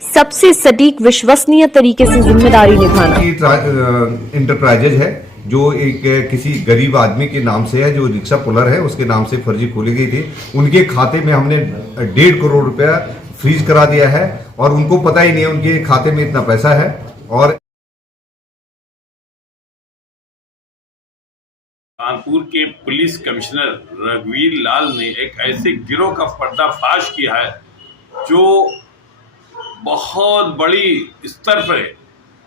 सबसे सटीक विश्वसनीय तरीके से जिम्मेदारी निभाना। इंटरप्राइजेज है जो एक किसी गरीब आदमी के नाम से है, जो रिक्शा पुलर है, उसके नाम से फर्जी खोली गई थी। उनके खाते में हमने 1.5 करोड़ रुपया फ्रीज करा दिया है और उनको पता ही नहीं है उनके खाते में इतना पैसा है। और कानपुर के पुलिस कमिश्नर रघुवीर लाल ने एक ऐसे गिरोह का पर्दाफाश किया है जो बहुत बड़ी स्तर पर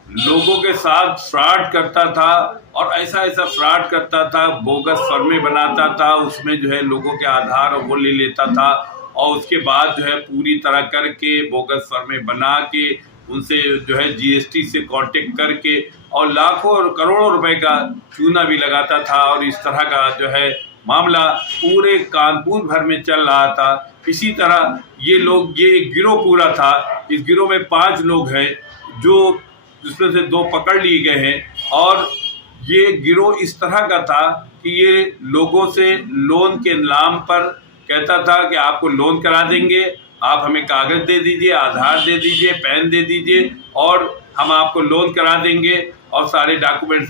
लोगों के साथ फ्रॉड करता था और ऐसा फ्रॉड करता था, बोगस फर्में बनाता था, उसमें जो है लोगों के आधार और वो ले लेता था और उसके बाद जो है पूरी तरह करके बोगस फर्में बना के उनसे जो है जीएसटी से कांटेक्ट करके और लाखों और करोड़ों रुपए का चूना भी लगाता था। और इस तरह का जो है मामला पूरे कानपुर भर में चल रहा था। इसी तरह ये एक गिरोह पूरा था। इस गिरोह में 5 लोग हैं जो जिसमें से 2 पकड़ लिए गए हैं। और ये गिरोह इस तरह का था कि ये लोगों से लोन के नाम पर कहता था कि आपको लोन करा देंगे, आप हमें कागज दे दीजिए, आधार दे दीजिए, पैन दे दीजिए और हम आपको लोन करा देंगे। और सारे डॉक्यूमेंट्स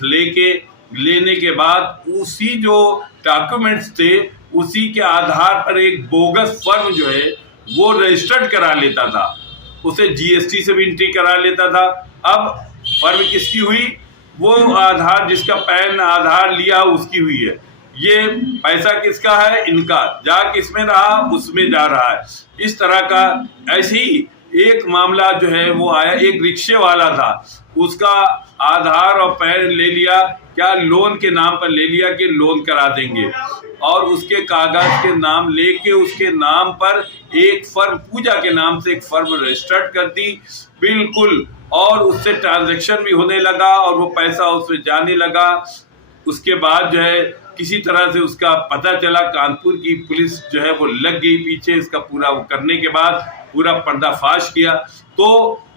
लेने के बाद उसी जो डॉक्यूमेंट्स थे उसी के आधार पर एक बोगस फर्म जो है वो रजिस्टर्ड करा लेता था, उसे जीएसटी से भी एंट्री करा लेता था। अब फर्म किसकी हुई? वो आधार जिसका पैन आधार लिया उसकी हुई है। ये पैसा किसका है? इनका। जा किसमें रहा? उसमें जा रहा है। इस तरह का ऐसे ही एक मामला जो है वो आया, एक रिक्शे वाला था, उसका आधार और पैन ले लिया, क्या लोन के नाम पर ले लिया कि लोन करा देंगे, और उसके कागज के नाम लेके उसके नाम पर एक फर्म, पूजा के नाम से एक फर्म रजिस्टर्ड कर दी बिल्कुल, और उससे ट्रांजैक्शन भी होने लगा और वो पैसा उसमें जाने लगा। उसके बाद जो है किसी तरह से उसका पता चला, कानपुर की पुलिस जो है वो लग गई पीछे। इसका पूरा वो करने के बाद पूरा पर्दाफाश किया तो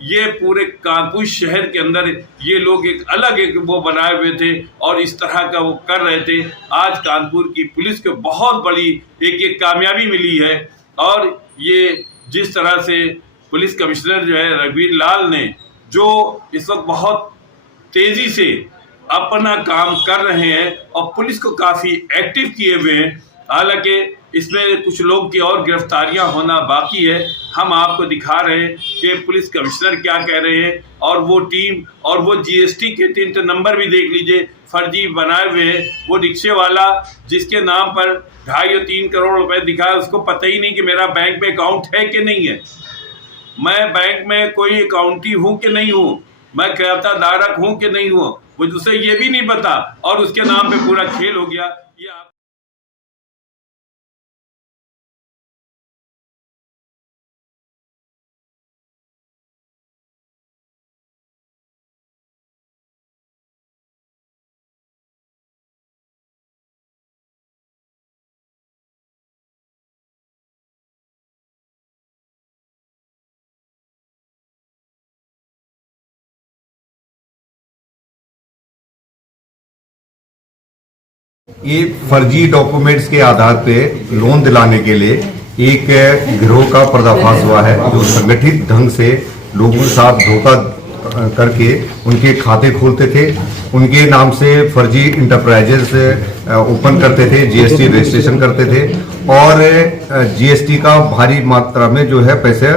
ये पूरे कानपुर शहर के अंदर ये लोग एक अलग वो बनाए हुए थे और इस तरह का वो कर रहे थे। आज कानपुर की पुलिस को बहुत बड़ी एक कामयाबी मिली है। और ये जिस तरह से पुलिस कमिश्नर जो है रघुवीर लाल ने, जो इस वक्त बहुत तेजी से अपना काम कर रहे हैं और पुलिस को काफी एक्टिव किए हुए हैं। हालांकि इसमें कुछ लोग की और गिरफ्तारियां होना बाकी है। हम आपको दिखा रहे हैं कि पुलिस कमिश्नर क्या कह रहे हैं और वो टीम और वो जीएसटी के 3 नंबर भी देख लीजिए, फर्जी बनाए हुए हैं। वो रिक्शे वाला जिसके नाम पर 2.5 या 3 करोड़ रुपए दिखा, उसको पता ही नहीं कि मेरा बैंक में अकाउंट है कि नहीं है, मैं बैंक में कोई अकाउंटी हूँ कि नहीं हूँ, मैं खाता धारक हूँ कि नहीं हूँ, वो उसे ये भी नहीं पता और उसके नाम पे पूरा खेल हो गया। ये फर्जी डॉक्यूमेंट्स के आधार पे लोन दिलाने के लिए एक गिरोह का पर्दाफाश हुआ है, जो संगठित ढंग से लोगों के साथ धोखा करके उनके खाते खोलते थे, उनके नाम से फर्जी इंटरप्राइजेस ओपन करते थे, जीएसटी रजिस्ट्रेशन करते थे और जीएसटी का भारी मात्रा में जो है पैसे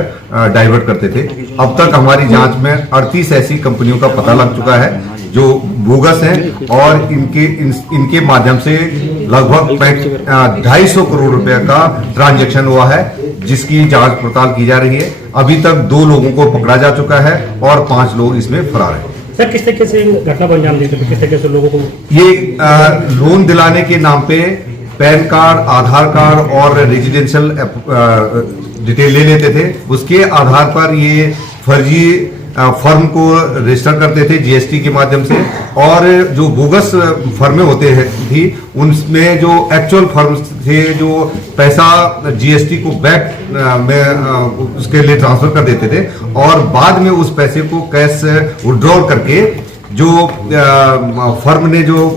डाइवर्ट करते थे। अब तक हमारी जांच में 38 ऐसी कंपनियों का पता लग चुका है जो बोगस हैं और इनके माध्यम से लगभग 250 करोड़ रुपए का ट्रांजैक्शन हुआ है, जिसकी जांच पड़ताल की जा रही है। अभी तक 2 लोगों को पकड़ा जा चुका है और 5 लोग इसमें फरार हैं। सर, किस तरीके से घटना को अंजाम देते थे, किस तरीके से लोगों को ये लोन दिलाने के नाम पे पैन कार्ड, आधार कार्ड और रेजिडेंशियल डिटेल ले लेते थे। उसके आधार पर ये फर्जी फर्म को रजिस्टर करते थे जीएसटी के माध्यम से, और जो बोगस फर्में होते थी उनमें जो एक्चुअल फर्म्स थे जो पैसा जीएसटी को बैक में उसके लिए ट्रांसफर कर देते थे और बाद में उस पैसे को कैश विड्रॉल करके जो फर्म ने जो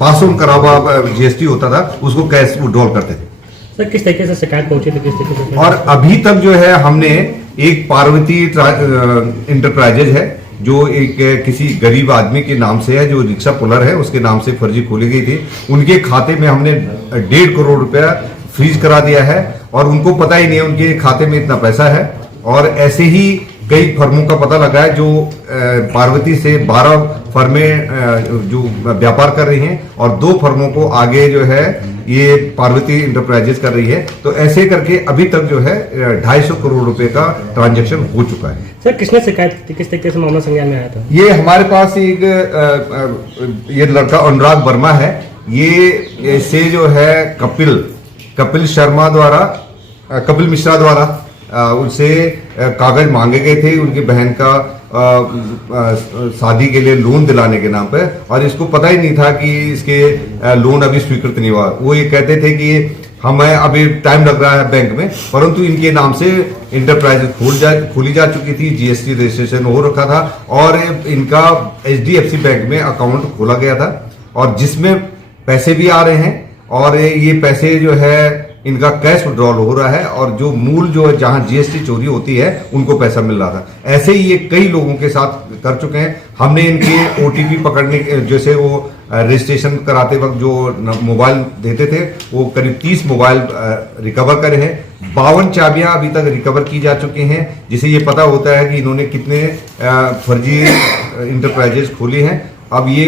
पास ऑन करा हुआ जीएसटी होता था उसको कैश विड्रॉल करते थे। सर, किस तरीके से शिकायत पहुंची थी, किस तरीके से? और अभी तक जो है हमने एक पार्वती इंटरप्राइजेज है जो एक किसी गरीब आदमी के नाम से है, जो रिक्शा पुलर है, उसके नाम से फर्जी खोली गई थी। उनके खाते में हमने 1.5 करोड़ रुपया फ्रीज करा दिया है और उनको पता ही नहीं है उनके खाते में इतना पैसा है। और ऐसे ही कई फर्मों का पता लगा है जो पार्वती से 12 फर्में जो व्यापार कर रही हैं और 2 फर्मों को आगे जो है ये पार्वती इंटरप्राइजेस कर रही है। तो ऐसे करके अभी तक जो है 250 करोड़ रुपए का ट्रांजैक्शन हो चुका है। सर किसने शिकायत की थी, किस तरीके से मामला संज्ञान में आया था? ये हमारे पास एक ये लड़का अनुराग वर्मा है, ये से जो है कपिल शर्मा द्वारा, कपिल मिश्रा द्वारा उनसे कागज मांगे गए थे उनकी बहन का शादी के लिए लोन दिलाने के नाम पे, और इसको पता ही नहीं था कि इसके लोन अभी स्वीकृत नहीं हुआ। वो ये कहते थे कि हमें अभी टाइम लग रहा है बैंक में, परंतु इनके नाम से इंटरप्राइजेज खोली जा चुकी थी, जीएसटी रजिस्ट्रेशन हो रखा था और इनका एचडीएफसी बैंक में अकाउंट खोला गया था और जिसमें पैसे भी आ रहे हैं और ये पैसे जो है इनका कैश विड्रॉल हो रहा है और जो मूल जो है जहां जीएसटी चोरी होती है उनको पैसा मिल रहा था। ऐसे ही ये कई लोगों के साथ कर चुके हैं। हमने इनके ओटीपी पकड़ने, जैसे वो रजिस्ट्रेशन कराते वक्त जो मोबाइल देते थे वो करीब 30 मोबाइल रिकवर करे हैं। 52 चाबियां अभी तक रिकवर की जा चुकी हैं, जिसे ये पता होता है कि इन्होंने कितने फर्जी इंटरप्राइजेज खोली हैं। अब ये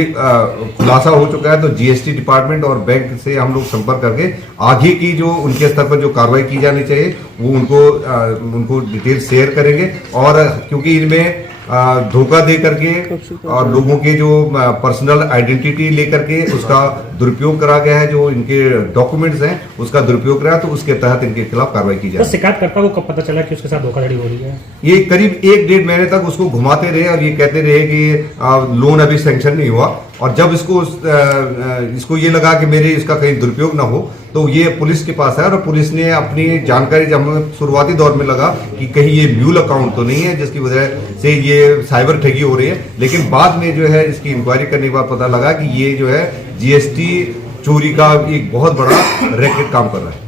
खुलासा हो चुका है तो जीएसटी डिपार्टमेंट और बैंक से हम लोग संपर्क करके आगे की जो उनके स्तर पर जो कार्रवाई की जानी चाहिए वो उनको डिटेल शेयर करेंगे। और क्योंकि इनमें धोखा दे करके और लोगों के जो पर्सनल आइडेंटिटी लेकर के उसका दुरुपयोग करा गया है, जो इनके डॉक्यूमेंट्स हैं उसका दुरुपयोग करा, तो उसके तहत इनके खिलाफ कार्रवाई की जाए। शिकायतकर्ता को कब पता चला कि उसके साथ धोखाधड़ी हो रही है? ये करीब 1-1.5 महीने तक उसको घुमाते रहे और ये कहते रहे कि लोन अभी सैंक्शन नहीं हुआ, और जब इसको ये लगा कि मेरे इसका कहीं दुरुपयोग ना हो तो ये पुलिस के पास है और पुलिस ने अपनी जानकारी, जब हमें शुरुआती दौर में लगा कि कहीं ये म्यूल अकाउंट तो नहीं है जिसकी वजह से ये साइबर ठगी हो रही है, लेकिन बाद में जो है इसकी इंक्वायरी करने के बाद पता लगा कि ये जो है जीएसटी चोरी का एक बहुत बड़ा रैकेट काम कर रहा है।